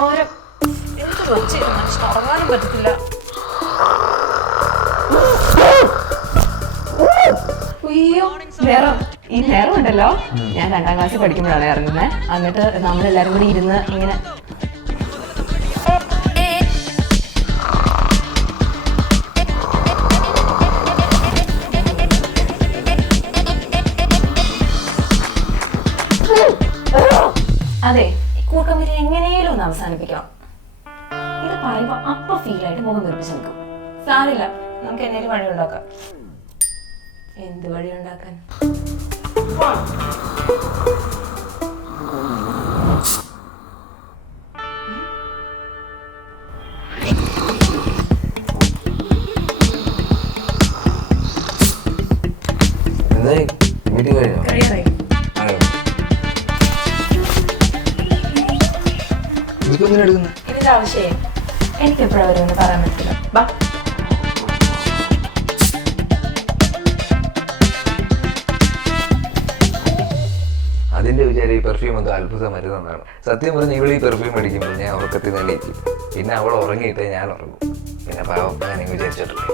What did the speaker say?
എനിക്ക് വെച്ചിരുന്നു ഉറങ്ങാനും പറ്റത്തില്ല. അയ്യോ നേരം ഈ നേരം ഉണ്ടല്ലോ, ഞാൻ 2ാം ക്ലാസ്സിൽ പഠിക്കുമ്പോഴാണ് ഇറങ്ങുന്നത്. എന്നിട്ട് നമ്മളെല്ലാരും കൂടി ഇരുന്ന് ഇങ്ങനെ അതെ കൂട്ടമിരി എങ്ങനെയും ഒന്ന് അവസാനിപ്പിക്കണം. ഇത് പറയുമ്പോ അപ്പൊ ഫീലായിട്ട് മുഖം നിർമ്മിച്ച് നിൽക്കും. സാരില്ല, നമുക്ക് എന്തെങ്കിലും വഴി ഉണ്ടാക്കാം. എന്ത് വഴി ഉണ്ടാക്കാൻ? ഇതിന്റെ ആവശ്യം എനിക്ക് എപ്പോഴാ വരുമെന്ന് പറയാൻ പറ്റില്ല. ബാ അതിന്റെ വിചാരം ഈ പെർഫ്യൂം എന്തോ അത്ഭുത മരുന്നാണ്. സത്യം പറഞ്ഞ് ഇവൾ ഈ പെർഫ്യൂം അടിക്കുമ്പോൾ ഞാൻ ഉറക്കത്തിൽ തന്നെ ഇരിക്കും. പിന്നെ അവൾ ഉറങ്ങിയിട്ടേ ഞാൻ ഉറങ്ങും. പിന്നെ പാവം ഞാൻ വിചാരിച്ചിട്ടില്ലേ.